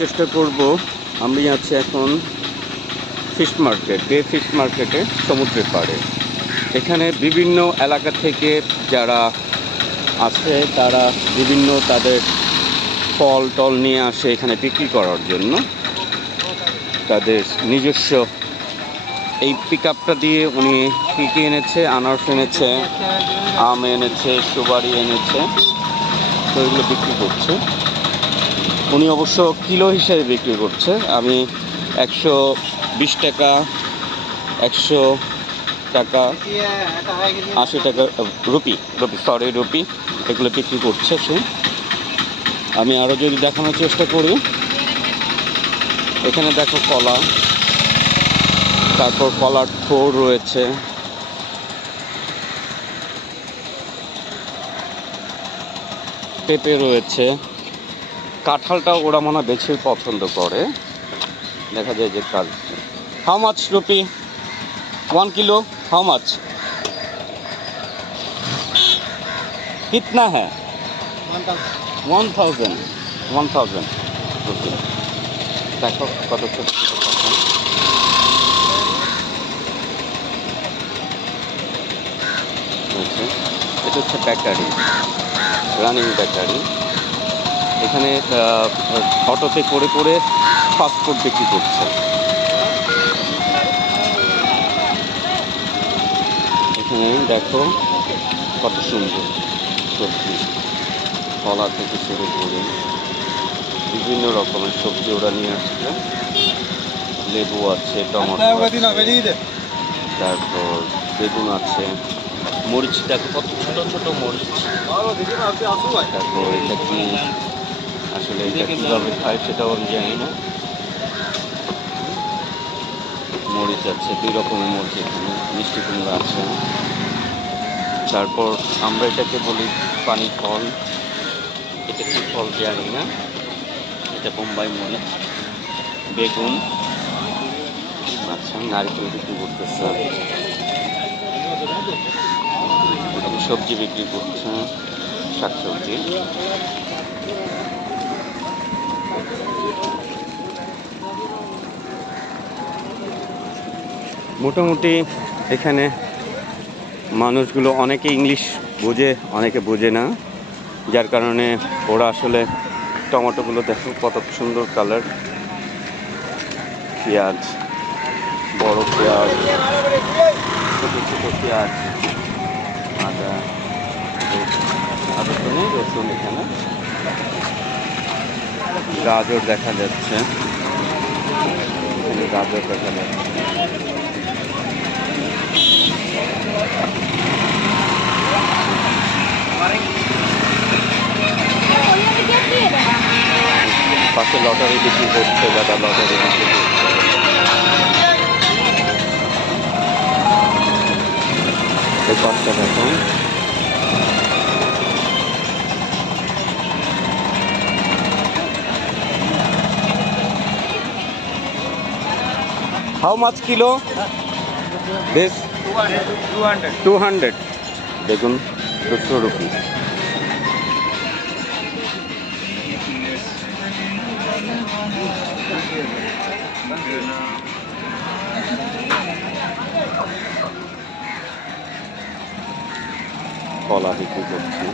চেষ্টা করব। আমি আছি এখন ফিশ মার্কেট, বে ফিশ মার্কেটে, সমুদ্রের পাড়ে। এখানে বিভিন্ন এলাকা থেকে যারা আছে তারা বিভিন্ন তাদের ফল টল নিয়ে আসে এখানে বিক্রি করার জন্য। তাদের নিজস্ব এই পিক আপটা দিয়ে উনি কী কী এনেছে, আনারস এনেছে, আম এনেছে, সুপারি এনেছে, তো এগুলো বিক্রি করছে। উনি অবশ্য কিলো হিসেবে বিক্রি করছে। আমি 120 টাকা, 100 টাকা, 80 টাকা রুপি এগুলো বিক্রি করছে সে। আমি আরও যদি দেখানোর চেষ্টা করি, এখানে দেখো কলা, তারপর কলার থোড় রয়েছে, পেঁপে রয়েছে, কাঁঠালটাও ওরা মনে হয় বেশি পছন্দ করে, দেখা যায় যে কাল। How much rupee 1 kilo? How much? कितना है? 1000 রুপি। দেখো কত ছোট ছোট কাঁঠাল। এটা হচ্ছে বেকারি, রানিং বেকারি। এখানে অটোতে করে করে ফাস্টফুড বিক্রি করছে। এখানে দেখো কত সুন্দর সবজি, কলা থেকে শুরু করে বিভিন্ন রকমের সবজি ওরা নিয়ে আসছে। লেবু আছে, টমেটো আছে, তারপর বেগুন আছে, মরিচ দেখো কত ছোট ছোট মরিচ। তারপর এটা কি আসলে এটা কীভাবে খায় সেটাও আমি জানি না। মরিচ আছে, 2 রকমের মরিচ এখানে, মিষ্টি কুমড়া আছে। তারপর আমরা এটাকে বলি পানি ফল, এটা কি ফল জানি না, এটা বোম্বাই মরিচ। বেগুন, আচ্ছা নারকেল বিক্রি করতেছে, সবজি বিক্রি করছে, শাকসবজি। মোটামুটি এখানে মানুষগুলো অনেকে ইংলিশ বোঝে, অনেকে বোঝে না, যার কারণে ওরা আসলে টমেটোগুলো দেখো কত সুন্দর কালার। পেঁয়াজ, বড় পেঁয়াজ, ছোট ছোট পেঁয়াজ, আদা, তো নেই রসুন। এখানে গাজর দেখা যাচ্ছে, এখানে গাজর দেখা যাচ্ছে। পাশে লটারি বিক্রি করছে, দাদা লটারি বিক্রি করছে। এই পাশটা দেখুন, হাউ মাচ কিলো দিস? 200। দেখুন 200 রুপি। কলা বিক্রি করছি।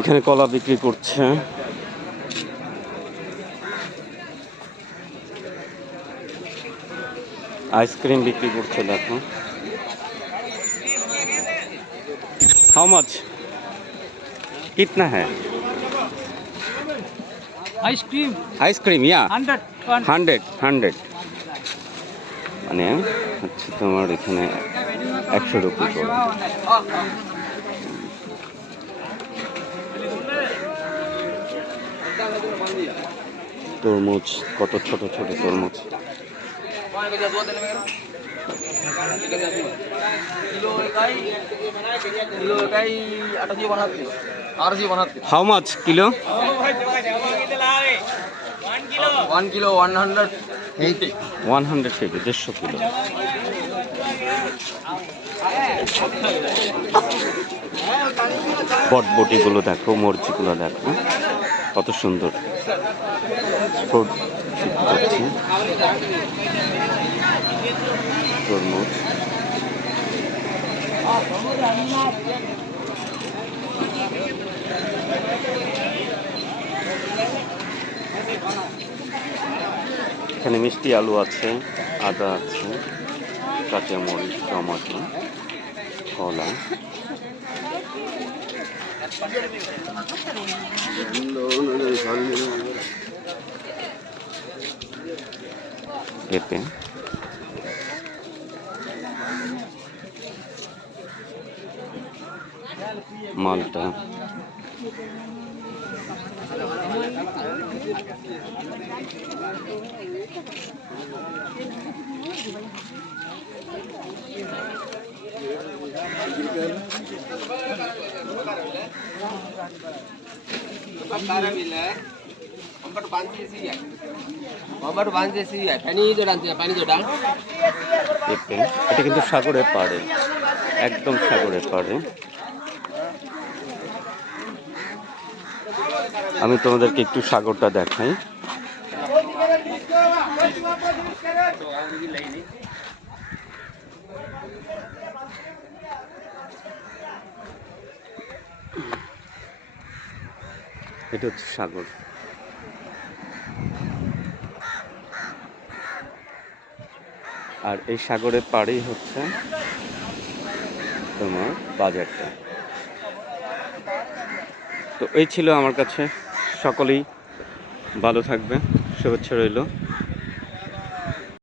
এখানে কলা বিক্রি করছে, আইসক্রিম বিক্রি করছে। দেখো হাউ মাচ, कितना है आइसक्रीम? आइसक्रीम या 100 মানে হচ্ছে তোমার এখানে 100 রুপি করে। তরমুজ, কত ছোট ছোট তরমুজ। How much kilo? 1 kilo 180 150, 150 kilo. বটবটিগুলো দেখো, মরিচগুলো দেখো, কত সুন্দর ফ্রুট করছি। তরমুজ, এখানে মিষ্টি আলু আছে, আদা আছে, কাঁচামরিচ, টমেটো, কলা, পেঁপে, মালটা, পেঁপে। এটা কিন্তু সাগরের পাড়ে, একদম সাগরের পাড়ে। আমি তোমাদেরকে একটু সাগরটা দেখাই। এটা হচ্ছে সাগর। আর এই সাগরের পাড়েই হচ্ছে তোমার বাজারটা। তো এই ছিল আমার কাছে। সকলেই ভালো থাকবে, শুভেচ্ছা রইল।